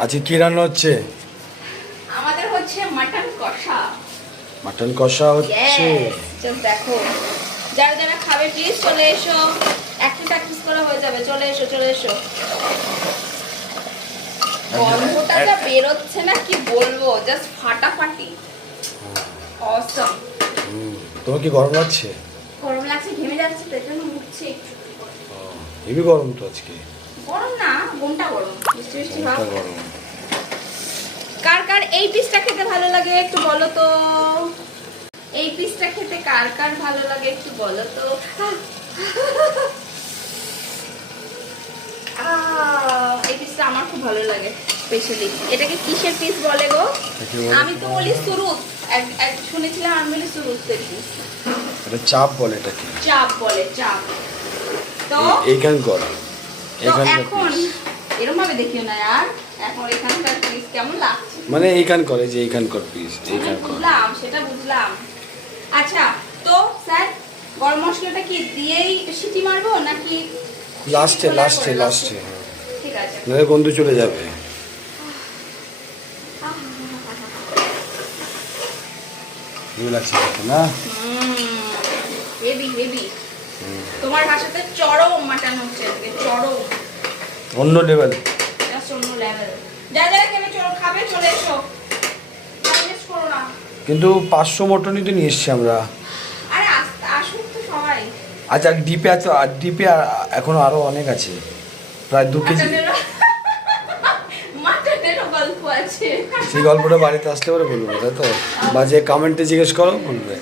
আজকে কি রান্না হচ্ছে? আমাদের হচ্ছে মাটন কষা। মাটন কষা হচ্ছে। জাস্ট দেখো, যারা যারা খাবে প্লিজ চলে এসো। একটু প্র্যাকটিস করা হয়ে যাবে। চলে এসো চলে এসো। গন্ধটা যা বেরোচ্ছে না কি বলবো, জাস্ট ফাটাফাটি। অসম। তোমার কি গরম লাগছে? গরম লাগছে, ঘেমে যাচ্ছে, পেটে মুখছে একটু। হেবি গরম তো আজকে। গরম না, ঘুমটা গরম। বৃষ্টি বৃষ্টি ভাব। ঘুমটা গরম। কার কার এই পিসটা খেতে ভালো লাগে একটু বলো তো। এই পিসটা খেতে কার কার ভালো লাগে একটু বলো তো। এই পিসটা আমার খুব ভালো লাগে স্পেশালি। এটাকে কিসের পিস বলে গো? আমি তো বলি সুরুত। এক শুনেছিলাম আমি বলি সুরুতের পিস। এটা চাপ বলে এটাকে। চাপ বলে, চাপ। তো এইখান কর। এখন এরকম ভাবে দেখিও না यार। এখন এখানকার পিস কেমন লাগছে? মানে এইখান করে যে এইখান কর পিস, এইখান কর। বুঝলাম, সেটা বুঝলাম। আচ্ছা, তো স্যার গরম মশলাটা কি দিয়েই সিটি মারবো নাকি লাস্টে? ঠিক আছে। নাহলে গন্ধ চলে যাবে। ভালো লাগছে দেখতে না? Heavy heavy. তোমার ভাষাতে চরম মাটন হচ্ছে, চরম। অন্য লেভেল। জাস্ট অন্য লেভেল। যা যা খাবে চলে এসো। মিস করো না। কিন্তু 500 মটনই তো নিয়ে এসছি আমরা। আরে আসুক তো সবাই। আচ্ছা ডিপে আছে, আর ডিপে এখনো আরো অনেক আছে, প্রায় 2 কেজি। মাটনেরও গল্প আছে। সেই গল্পটা বাড়িতে আসলে পরে বলবো, তাই তো? বা যে কমেন্টে জিজ্ঞেস করো বলবে।